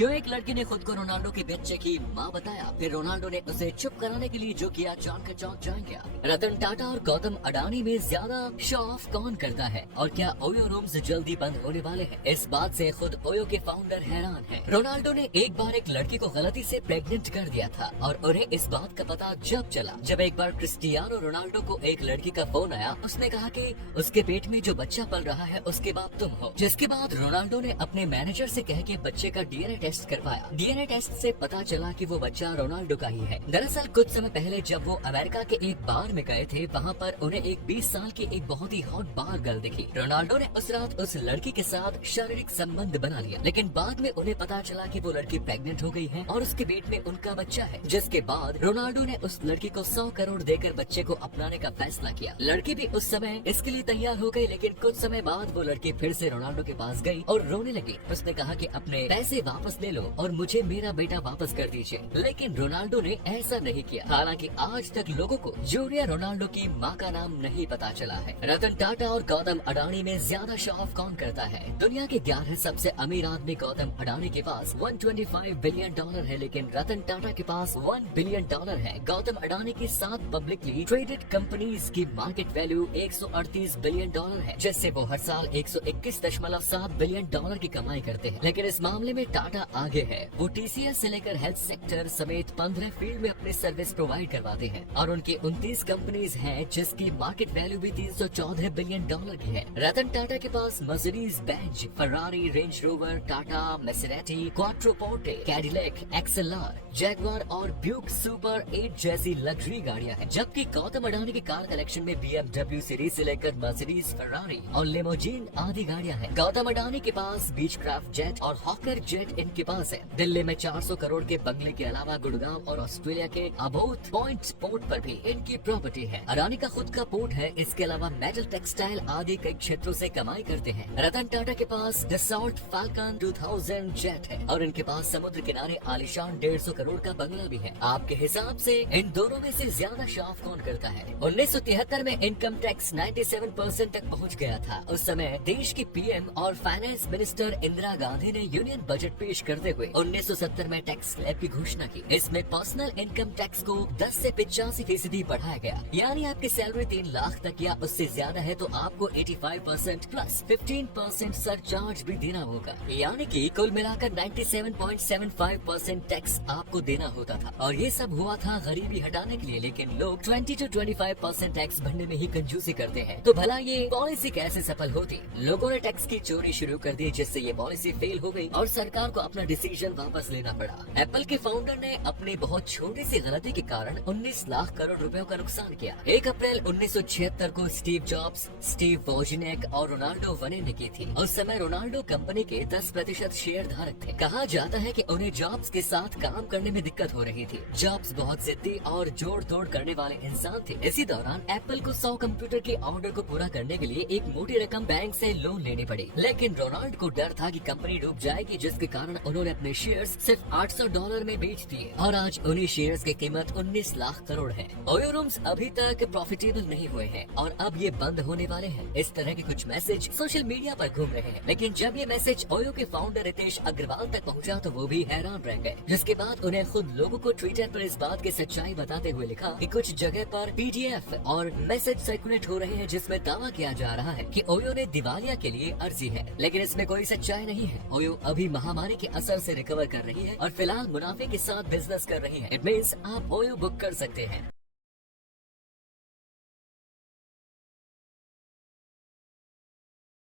क्यों एक लड़की ने खुद को रोनाल्डो के बच्चे की मां बताया, फिर रोनाल्डो ने उसे चुप कराने के लिए जो किया जानकर चौंक जाएंगे। रतन टाटा और गौतम अडानी में ज्यादा शो ऑफ कौन करता है और क्या ओयो रूम्स जल्दी बंद होने वाले हैं? इस बात से खुद ओयो के फाउंडर हैरान हैं। रोनाल्डो ने एक बार एक लड़की को गलती से प्रेग्नेंट कर दिया था और उन्हें इस बात का पता जब चला जब एक बार क्रिस्टियानो रोनाल्डो को एक लड़की का फोन आया। उसने कहा कि उसके पेट में जो बच्चा पल रहा है उसके बाप तुम हो। जिसके बाद रोनाल्डो ने अपने मैनेजर से कह के बच्चे का डीएनए टेस्ट करवाया। डीएनए टेस्ट से पता चला कि वो बच्चा रोनाल्डो का ही है। दरअसल कुछ समय पहले जब वो अमेरिका के एक बार में गए थे, वहाँ पर उन्हें एक 20 साल की एक बहुत ही हॉट बार गर्ल दिखी। रोनाल्डो ने उस रात उस लड़की के साथ शारीरिक संबंध बना लिया, लेकिन बाद में उन्हें पता चला कि वो लड़की प्रेग्नेंट हो गई है और उसके पेट में उनका बच्चा है। जिसके बाद रोनाल्डो ने उस लड़की को 100 करोड़ देकर बच्चे को अपनाने का फैसला किया। लड़की भी उस समय इसके लिए तैयार हो गई, लेकिन कुछ समय बाद वो लड़की फिर से रोनाल्डो के पास गई और रोने लगी। उसने कहा कि अपने पैसे वापस ले लो और मुझे मेरा बेटा वापस कर दीजिए, लेकिन रोनाल्डो ने ऐसा नहीं किया। हालांकि आज तक लोगों को जूलिया रोनाल्डो की मां का नाम नहीं पता चला है। रतन टाटा और गौतम अडानी में ज्यादा शो ऑफ कौन करता है? दुनिया के 11 सबसे अमीर आदमी गौतम अडानी के पास $125 बिलियन है, लेकिन रतन टाटा के पास $1 बिलियन है। गौतम अडानी की 7 पब्लिकली ट्रेडेड कंपनीज की मार्केट वैल्यू $138 बिलियन है, जिससे वो हर साल $121.7 बिलियन की कमाई करते हैं। लेकिन इस मामले में टाटा आगे है। वो टीसीएस से लेकर हेल्थ सेक्टर समेत 15 फील्ड में अपनी सर्विस प्रोवाइड करवाते हैं और उनकी 29 कंपनीज हैं जिसकी मार्केट वैल्यू भी $314 बिलियन की है। रतन टाटा के पास Mercedes Benz, Ferrari, Range Rover, Tata, Maserati, Quattroporte, Cadillac, XLR, Jaguar और ब्यूक सुपर 8 जैसी लग्जरी गाड़ियां हैं। जबकि गौतम अडानी की कार कलेक्शन में BMW सीरीज से लेकर मर्सिडीज, फरारी और लिमोजीन आदि गाड़ियां हैं। गौतम अडानी के पास बीचक्राफ्ट जेट और हॉकर जेट इनके पास है। दिल्ली में 400 करोड़ के बंगले के अलावा गुड़गांव और ऑस्ट्रेलिया के अबोथ पॉइंट पोर्ट पर भी इनकी प्रॉपर्टी है। अडानी का खुद का पोर्ट है। इसके अलावा मेटल, टेक्सटाइल आदि कई क्षेत्रों से कमाई करते हैं। रतन टाटा के पास डसॉल्ट फाल्कन 2000 जेट है और इनके पास समुद्र किनारे आलीशान 150 करोड़ का बंगला भी है। आपके हिसाब से इन दोनों में से ज्यादा शॉफ कौन करता है? 1973 में इनकम टैक्स 97% तक पहुंच गया था। उस समय देश की पीएम और फाइनेंस मिनिस्टर इंदिरा गांधी ने यूनियन बजट पेश करते हुए 1970 में टैक्स स्लैब की घोषणा की। इसमें पर्सनल इनकम टैक्स को 10 से 85% बढ़ाया गया। यानी आपकी सैलरी 3 लाख तक या उससे ज्यादा है तो आपको 85% प्लस 15% सरचार्ज भी देना होगा। यानी कि कुल मिलाकर 97.75% टैक्स आपको देना होता था। और ये सब हुआ था गरीबी हटाने के लिए, लेकिन लोग 20 से 25% टैक्स भरने में ही कंजूसी करते हैं। तो भला ये पॉलिसी कैसे सफल होती? लोगों ने टैक्स की चोरी शुरू कर दी, जिससे ये पॉलिसी फेल हो गई और सरकार को अपना डिसीजन वापस लेना पड़ा। एप्पल के फाउंडर ने अपनी बहुत छोटी सी गलती के कारण 19 लाख करोड़ रुपयों का नुकसान किया। 1 अप्रैल 1976 को स्टीव जॉब्स, स्टीव वोजिनिक और रोनाल्डो वने ने की थी। उस समय रोनाल्डो कंपनी के 10% शेयर धारक थे। कहा जाता है कि उन्हें जॉब्स के साथ काम करने में दिक्कत हो रही थी। जॉब्स बहुत जिद्दी और जोड़ तोड़ करने वाले इंसान थे। इसी दौरान एप्पल को 100 कंप्यूटर के ऑर्डर को पूरा करने के लिए एक मोटी रकम बैंक से लोन लेनी पड़ी। लेकिन रोनाल्डो को डर था कि कंपनी डूब जाएगी, जिसके कारण उन्होंने अपने शेयर्स सिर्फ $800 में बेच दिए और आज उन्हीं शेयर्स की कीमत 19 लाख करोड़ है। ओयो रूम्स अभी तक प्रॉफिटेबल नहीं हुए हैं और अब ये बंद होने वाले हैं। इस तरह के कुछ मैसेज सोशल मीडिया पर घूम रहे हैं, लेकिन जब ये मैसेज ओयो के फाउंडर रितेश अग्रवाल तक पहुंचा तो वो भी हैरान रह गए। जिसके बाद उन्हें खुद लोगों को ट्विटर पर इस बात की सच्चाई बताते हुए लिखा कि कुछ जगह पर PDF और मैसेज सर्कुलेट हो रहे हैं जिसमें दावा किया जा रहा है कि ओयो ने दिवालिया के लिए अर्जी है, लेकिन इसमें कोई सच्चाई नहीं है। ओयो अभी महामारी के असर से रिकवर कर रही है और फिलहाल मुनाफे के साथ बिजनेस कर रही है। इट मींस आप ओयो बुक कर सकते हैं।